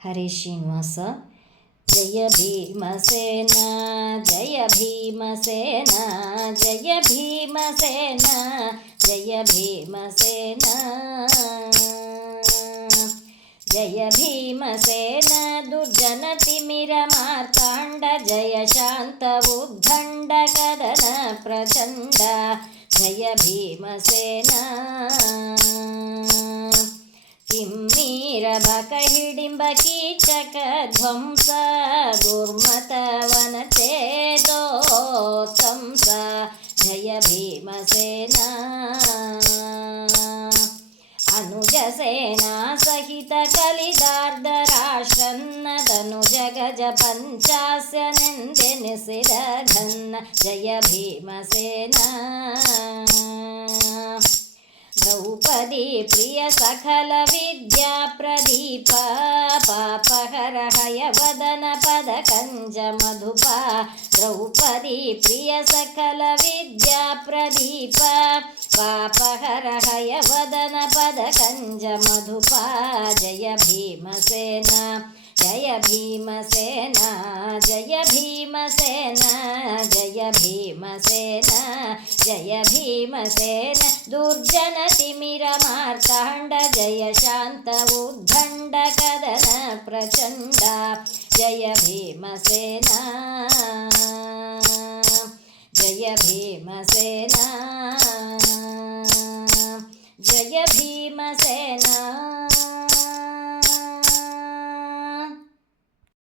ಹರೇ ಶ್ರೀನಿವಾಸ. ಜಯ ಭೀಮಸೇನ ಜಯ ಭೀಮಸೇನ ಜಯ ಭೀಮಸೇನ ಜಯ ಭೀಮಸೇನ ಜಯ ಭೀಮಸೇನ ದುರ್ಜನ ತಿಮಿರ ಮಾರ್ತಾಂಡ ಜಯ ಶಾಂತ ಉದ್ದಂಡ ಕದನ ಪ್ರಚಂಡ ಜಯ ಭೀಮಸೇನ ಕಿಮ್ಮೀರ ಬಕ ಹಿಡಿಂಬ ಕೀಚಕ ಧ್ವಂಸ ದುರ್ಮತ ವನಚೇದೋತ್ತಂಸ ಜಯ ಭೀಮಸೇನ ಅನುಜ ಸೇನಾ ಸಹಿತ ಕಲಿದಾರ್ಧ ರಾಷ್ಟ್ರನ್ನ ಧನುಜ ಗಜ ಪಂಚಾಸ್ಯನೆಂದೆನಿಸಿದ ಘನ್ನ ಜಯ ಭೀಮಸೇನ ದ್ರೌಪದಿ ಪ್ರಿಯ ಸಕಲ ವಿದ್ಯಾ ಪ್ರದೀಪ ಪಾಪಹರ ಹಯವದನ ಪದ ಕಂಜ ಮಧುಪ ದ್ರೌಪದಿ ಪ್ರಿಯ ಸಕಲ ವಿದ್ಯಾ ಪ್ರದೀಪ ಪಾಪಹರ ಹಯವದನ ಪದ ಕಂಜ ಮಧುಪ ಜಯ ಭೀಮಸೇನ ಜಯ ಭೀಮಸೇನ ಜಯ ಭೀಮಸೇನ ಜಯ ಭೀಮಸೇನ ಜಯ ಭೀಮಸೇನ ದುರ್ಜನ ತಿಮಿರ ಮಾರ್ತಾಂಡ ಜಯ ಶಾಂತ ಉದ್ದಂಡ ಕದನ ಪ್ರಚಂಡ ಜಯ ಭೀಮಸೇನ ಜಯ ಭೀಮಸೇನ ಜಯ ಭೀಮಸೇನ.